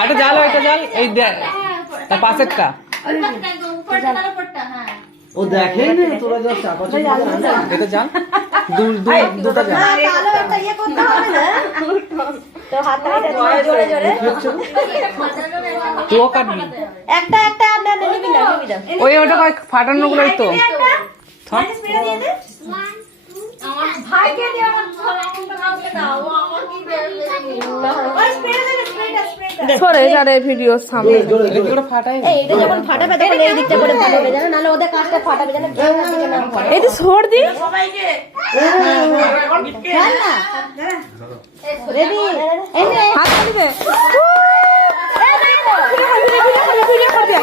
এটা জাল এই পাশেরটা ও দেখেই না তোরা যা চাপাচ্ছ এটা জাল দুটো জাল তো হাতটা জোরে জোরে তুইও কাটবি একটা আপনার নিবি না ওই ওটা ফাটানো গুলোই তো আমার ভাইকে দিয়ে আমার ফোনটা কাউকে দাও ও আমার কি দেবে সরে যারে ভিডিও সামনে এগুলো ফাটাই এইটা যখন ফাটাবে তখন এই দিকটা করে ফাটাবে জানো নালে ওদের কাজটা ফাটাবে জানো ক্যামেরা দিকে না পড়ে এটা সর্দি খেল না রেডি এই নে হাত দিবে ভিডিও কর দিয়া